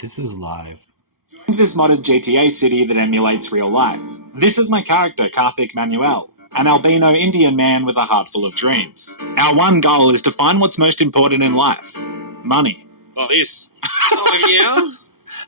This is live. This modded GTA city that emulates real life. This is my character, Karthik Manuel, an albino Indian man with a heart full of dreams. Our one goal is to find what's most important in life. Money. Oh, this. Oh, yeah?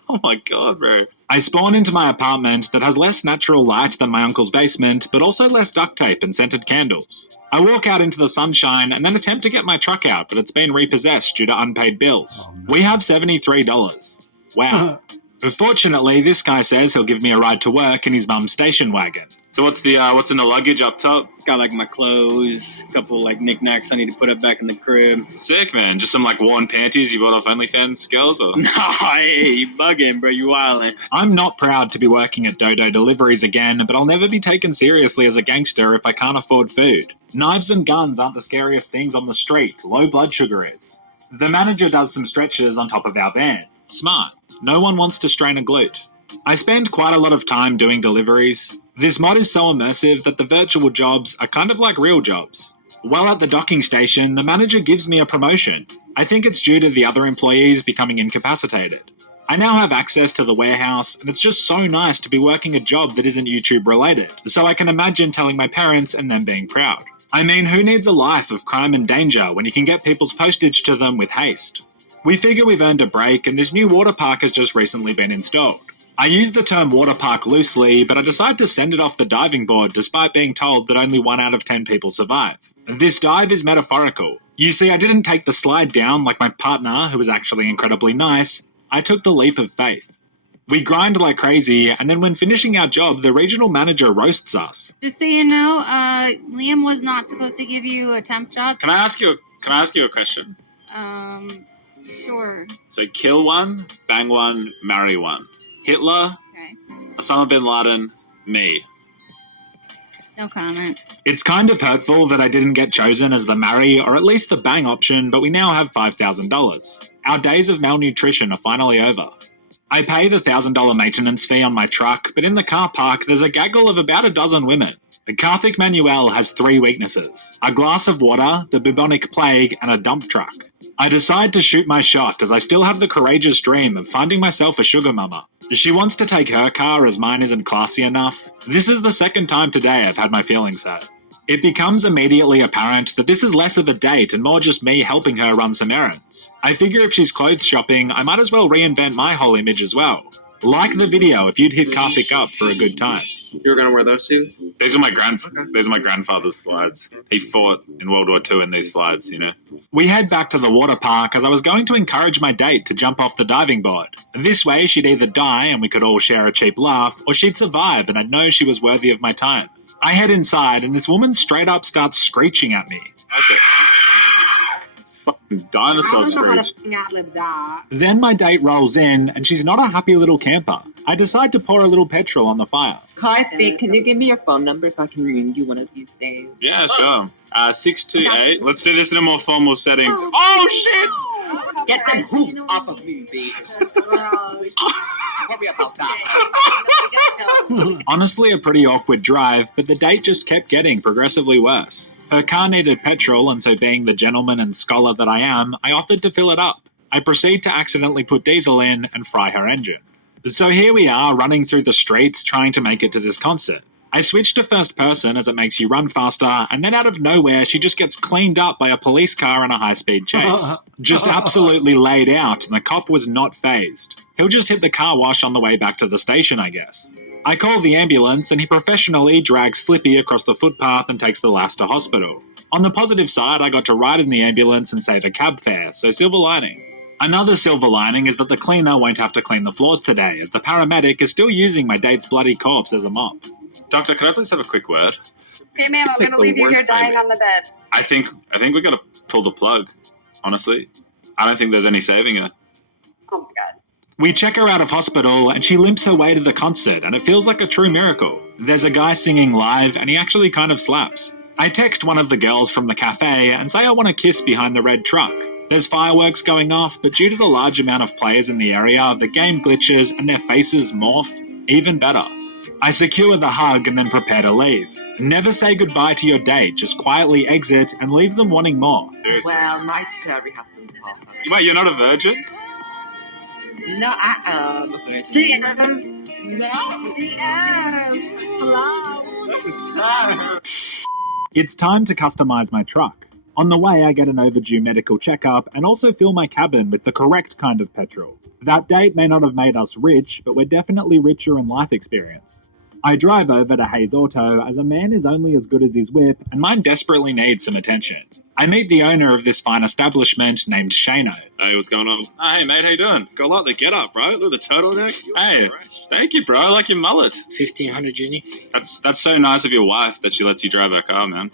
Oh my god, bro. I spawn into my apartment that has less natural light than my uncle's basement, but also less duct tape and scented candles. I walk out into the sunshine and then attempt to get my truck out, but it's been repossessed due to unpaid bills. Oh, no. We have $73. Wow. But fortunately, this guy says he'll give me a ride to work in his mum's station wagon. So what's in the luggage up top? Got like my clothes, a couple like knickknacks I need to put up back in the crib. Sick, man. Just some like worn panties you bought off OnlyFans girls, or? Nah, hey, you bugging, bro. You wildin'. I'm not proud to be working at Dodo Deliveries again, but I'll never be taken seriously as a gangster if I can't afford food. Knives and guns aren't the scariest things on the street. Low blood sugar is. The manager does some stretches on top of our van. Smart. No one wants to strain a glute. I spend quite a lot of time doing deliveries. This mod is so immersive that the virtual jobs are kind of like real jobs. While at the docking station, the manager gives me a promotion. I think it's due to the other employees becoming incapacitated. I now have access to the warehouse, and it's just so nice to be working a job that isn't YouTube related, so I can imagine telling my parents and them being proud. I mean, who needs a life of crime and danger when you can get people's postage to them with haste? We figure we've earned a break, and this new water park has just recently been installed. I use the term water park loosely, but I decide to send it off the diving board despite being told that only 1 out of 10 people survive. This dive is metaphorical. You see, I didn't take the slide down like my partner, who was actually incredibly nice. I took the leap of faith. We grind like crazy, and then when finishing our job, the regional manager roasts us. Just so you know, Liam was not supposed to give you a temp job. Can I ask you a question? Sure. So kill one, bang one, marry one. Hitler, Okay. Osama bin Laden, me. No comment. It's kind of hurtful that I didn't get chosen as the marry or at least the bang option, but we now have $5,000. Our days of malnutrition are finally over. I pay the $1,000 maintenance fee on my truck, but in the car park there's a gaggle of about a dozen women. Karthik Manuel has 3 weaknesses: a glass of water, the bubonic plague, and a dump truck. I decide to shoot my shot as I still have the courageous dream of finding myself a sugar mama. She wants to take her car as mine isn't classy enough. This is the second time today I've had my feelings hurt. It becomes immediately apparent that this is less of a date and more just me helping her run some errands. I figure if she's clothes shopping, I might as well reinvent my whole image as well. Like the video if you'd hit Karthik up for a good time. You were gonna wear those shoes? These are my grandfather's slides. He fought in World War II in these slides, you know. We head back to the water park as I was going to encourage my date to jump off the diving board. This way she'd either die and we could all share a cheap laugh, or she'd survive and I'd know she was worthy of my time. I head inside and this woman straight up starts screeching at me. Fucking dinosaur screech. Then my date rolls in and she's not a happy little camper. I decide to pour a little petrol on the fire. Karthik, can you give me your phone number so I can ring you one of these days? Yeah, sure. 628. Let's do this in a more formal setting. Oh shit! Get them hoops off of me, babe. Worry about that. Honestly, a pretty awkward drive, but the date just kept getting progressively worse. Her car needed petrol, and so being the gentleman and scholar that I am, I offered to fill it up. I proceed to accidentally put diesel in and fry her engine. So here we are, running through the streets, trying to make it to this concert. I switch to first person as it makes you run faster, and then out of nowhere she just gets cleaned up by a police car in a high-speed chase. Just absolutely laid out, and the cop was not fazed. He'll just hit the car wash on the way back to the station, I guess. I call the ambulance, and he professionally drags Slippy across the footpath and takes the lass to hospital. On the positive side, I got to ride in the ambulance and save a cab fare, so silver lining. Another silver lining is that the cleaner won't have to clean the floors today, as the paramedic is still using my date's bloody corpse as a mop. Doctor, could I please have a quick word? Okay, ma'am, I'm gonna leave you here dying on the bed. I think we gotta pull the plug, honestly. I don't think there's any saving her. Oh my god. We check her out of hospital and she limps her way to the concert and it feels like a true miracle. There's a guy singing live and he actually kind of slaps. I text one of the girls from the cafe and say I want to kiss behind the red truck. There's fireworks going off, but due to the large amount of players in the area, the game glitches and their faces morph. Even better. I secure the hug and then prepare to leave. Never say goodbye to your date, just quietly exit and leave them wanting more. Seriously. Well, my cherry has been popped. Wait, you're not a virgin? No, It's time to customize my truck. On the way, I get an overdue medical checkup and also fill my cabin with the correct kind of petrol. That date may not have made us rich, but we're definitely richer in life experience. I drive over to Hayes Auto as a man is only as good as his whip, and mine desperately needs some attention. I meet the owner of this fine establishment named Shano. Hey, what's going on? Oh, hey, mate, how you doing? Got like the get up, bro. Look at the turtleneck. Hey, thank you, bro. I like your mullet. 1500, Ginny. That's so nice of your wife that she lets you drive her car, man.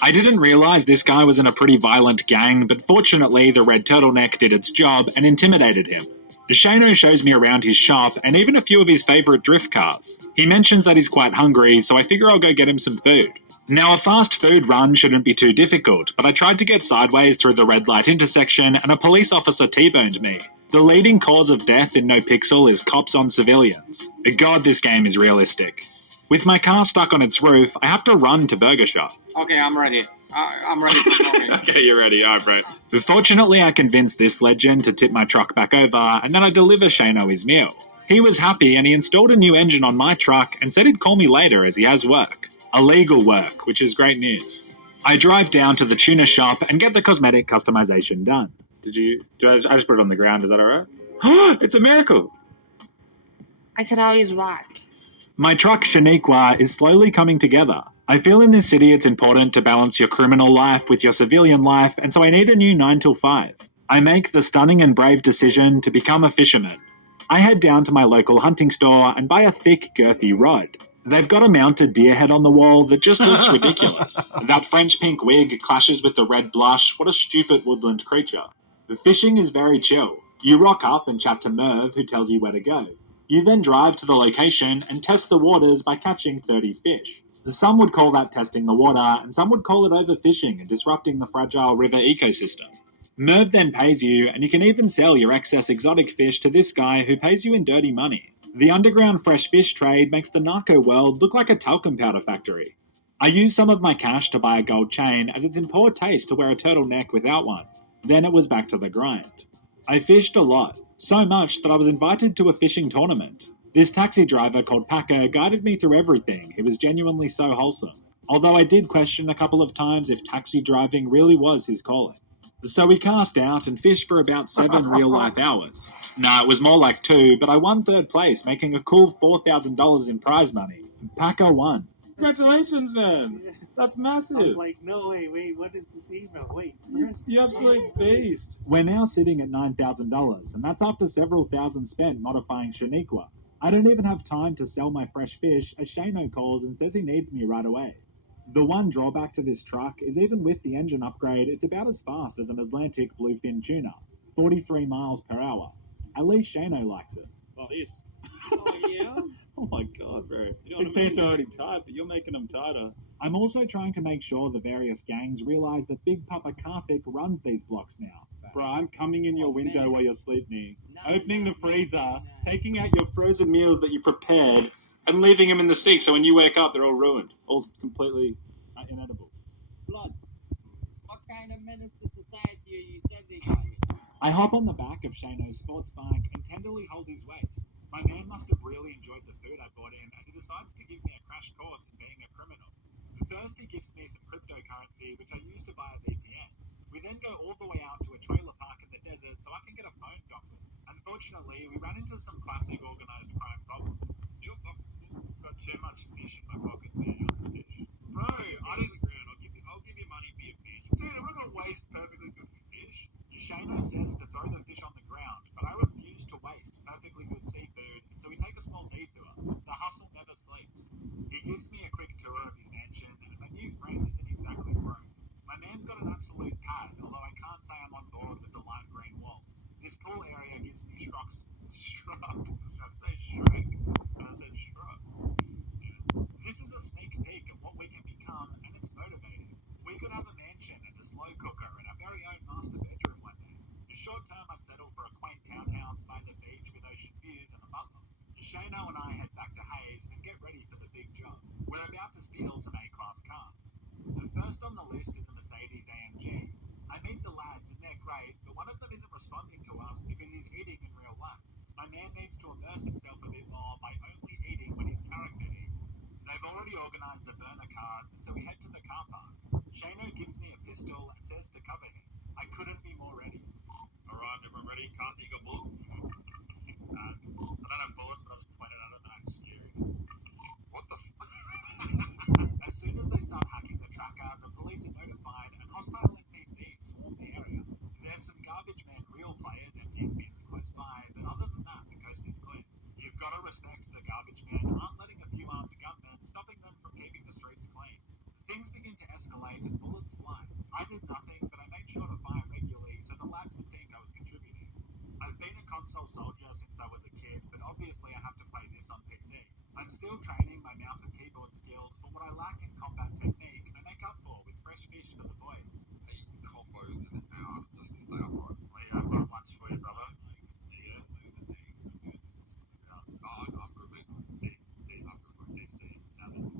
I didn't realize this guy was in a pretty violent gang, but fortunately the red turtleneck did its job and intimidated him. Shano shows me around his shop and even a few of his favourite drift cars. He mentions that he's quite hungry, so I figure I'll go get him some food. Now, a fast food run shouldn't be too difficult, but I tried to get sideways through the red light intersection and a police officer T-boned me. The leading cause of death in No Pixel is cops on civilians. God, this game is realistic. With my car stuck on its roof, I have to run to Burger Shop. Okay, I'm ready. I'm ready for going. Okay, you're ready. All right, bro. Fortunately, I convinced this legend to tip my truck back over, and then I deliver Shano his meal. He was happy and he installed a new engine on my truck and said he'd call me later as he has work. Illegal work, which is great news. I drive down to the tuner shop and get the cosmetic customization done. I just put it on the ground, is that alright? It's a miracle! I could always walk. My truck Shaniqua is slowly coming together. I feel in this city it's important to balance your criminal life with your civilian life, and so I need a new 9 till 5. I make the stunning and brave decision to become a fisherman. I head down to my local hunting store and buy a thick, girthy rod. They've got a mounted deer head on the wall that just looks ridiculous. That French pink wig clashes with the red blush. What a stupid woodland creature. The fishing is very chill. You rock up and chat to Merv, who tells you where to go. You then drive to the location and test the waters by catching 30 fish. Some would call that testing the water, and some would call it overfishing and disrupting the fragile river ecosystem. Merv then pays you, and you can even sell your excess exotic fish to this guy who pays you in dirty money. The underground fresh fish trade makes the narco world look like a talcum powder factory. I use some of my cash to buy a gold chain, as it's in poor taste to wear a turtleneck without one. Then it was back to the grind. I fished a lot, so much that I was invited to a fishing tournament. This taxi driver called Packer guided me through everything. He was genuinely so wholesome. Although I did question a couple of times if taxi driving really was his calling. So we cast out and fished for about 7 real-life hours. No, it was more like 2, but I won 3rd place, making a cool $4,000 in prize money. Packer won. Congratulations, man! That's massive! I'm like, no, wait, what is this email? Wait, You absolute beast! We're now sitting at $9,000, and that's after several thousand spent modifying Shaniqua. I don't even have time to sell my fresh fish as Shano calls and says he needs me right away. The one drawback to this truck is even with the engine upgrade, it's about as fast as an Atlantic bluefin tuna, 43 miles per hour. At least Shano likes it. Oh, this. Oh, yeah? Oh my god, bro. You know His pants are already tight, but you're making them tighter. I'm also trying to make sure the various gangs realize that Big Papa Karthik runs these blocks now. Bro, I'm coming in your window while you're sleeping, opening the freezer, taking out your frozen meals that you prepared, and leaving them in the sink so when you wake up they're all ruined. All completely inedible. Blood. What kind of menace to society are you sending us? I hop on the back of Shano's sports bike and tenderly hold his waist. My man must have really enjoyed the food I bought him, and he decides to give me a crash course in being a criminal. First, he gives me some cryptocurrency, which I use to buy a VPN. We then go all the way out to a trailer park in the desert so I can get a phone dock with. Unfortunately, we ran into some classic organized crime problems. Your pockets full. Got too much fish in my pockets, man. You want some fish? Bro, I didn't ground. I'll give you money for your fish. Dude, I'm not gonna waste perfectly good fish. Shano says to throw the fish on the ground, but I refuse to waste perfectly good seafood, so we take a small detour. The hustle never sleeps. He gives me a quick tour of his mansion, and my new friend isn't exactly broke. My man's got an absolute pad, although I can't say I'm on board with the lime green walls. This cool area gives me shrugs. Shrug. I say shrug. I said shrug. Yeah. This is a sneak peek of what we can become, and it's motivating. We could have a mansion and a slow cooker and our very own master bedroom one day. In short term, I'd settle for a quaint townhouse by the beach with ocean views and a butler. Shano and I head back to Hayes and get ready for the big job. We're about to steal some A-class cars. The first on the list is a Mercedes AMG. I meet the lads and they're great, but one of them isn't responding to us because he's eating in real life. so we head to the car park. Shano gives me a pistol and says to cover him. I couldn't be more ready. Alright, everyone ready? Can't you got bullets? I don't have bullets, but I'll just point it at it and act scary. What the As soon as they start hacking the tracker, the police are notified and hostile NPCs swarm the area. There's some garbage men, real players emptying bins close by, but other than that, the coast is clear. You've got to respect the garbage men aren't letting a few armed gunmen, stopping them from keeping the streets clean. Things begin to escalate and bullets fly. I did nothing, but I made sure to fire regularly so the lads would think I was contributing. I've been a console soldier since I was a kid, but obviously I have to play this on PC. I'm still training my mouse and keyboard skills, but what I lack in combat technique, I make up for with fresh fish for the boys. 8 combos in an hour just to stay upright. Lee, I've got lunch for you, brother. I'm good, mate. Deep sea salmon.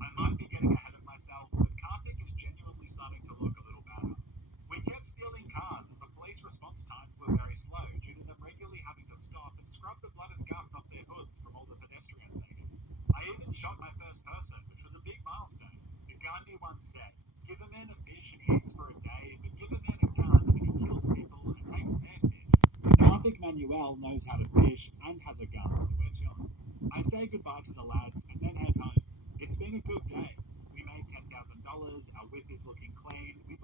I might be getting ahead of myself, but Karthik is genuinely starting to look a little better. We kept stealing cars as the police response times were very slow due to them regularly having to stop and scrub the blood and guts off their hoods from all the pedestrians taken. I even shot my first person, which was a big milestone. Gandhi once said, "Give a man a fish and he eats for a day, but give a man a gun and he kills people and takes their fish." Karthik Manuel knows how to fish and has a gun, so we're chilling. I say goodbye to the lads and then head home. It's been a good day. We made $10,000, our whip is looking clean, we